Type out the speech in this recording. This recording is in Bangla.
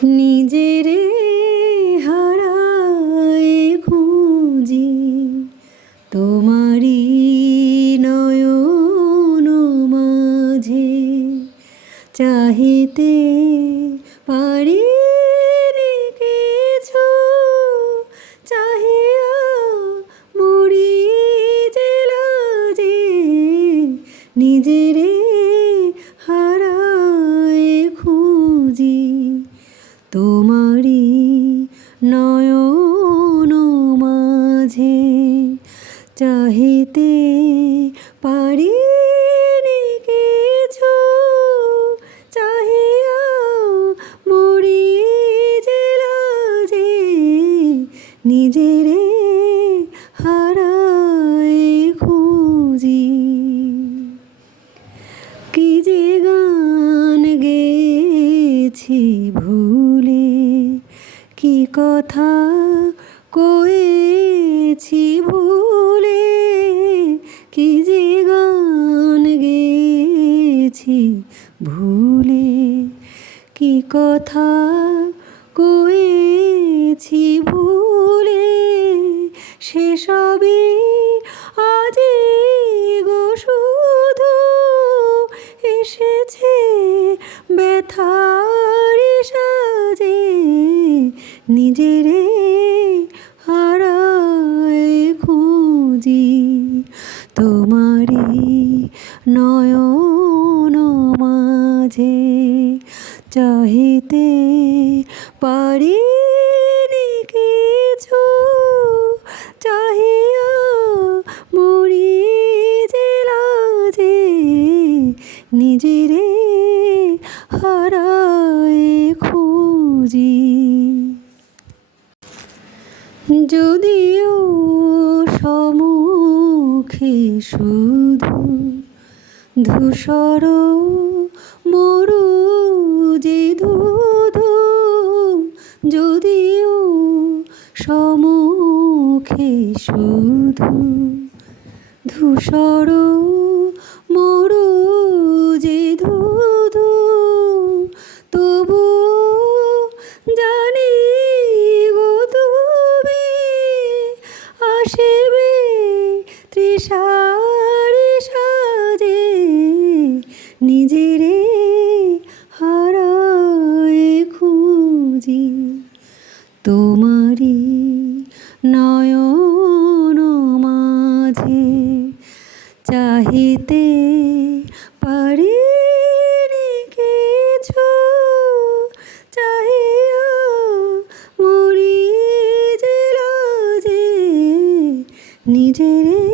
নিজেরে হারায় খুঁজি তোমারি নয়ন মাঝে, চাহিতে পারি কিছু, চাহিয়া মরি যে লাজে। নিজেরে হারায় খুঁজি তোমারি নয়ন মাঝে, চাহিতে পারি কিছু, চাহিয়া মরি যে লাজে। নিজেরে হারায় খুঁজি। কি যে গান গেয়েছি ভুলে, কি কথা কয়েছি ভুলে, কি যে গান গেয়েছি ভুলে, কি কথা কয়েছি ভুলে। সেসবই আজি গো শুধু এসেছে ব্যথার সাজে। নিজেরে হারায় খুঁজি তোমারি নয়ন মাঝে, চাহিতে পারি কিছু, চাহিয়া মরি যে লাজে। নিজেরে হারায় খুঁজি। যদিও সম্মুখে শুধু ধূসর মরু যে ধুধু, যদিও সম্মুখে শুধু ধূসর মরু যে ধুধু, তবু জানি গো তুমি আসিবে তৃষার সাজে। নিজেরে হারায় খুঁজি তোমারি নয়ন মাঝে, চাহিতে পারি কিছু, চাহিয়া মরি যে লাজে। নিজেরে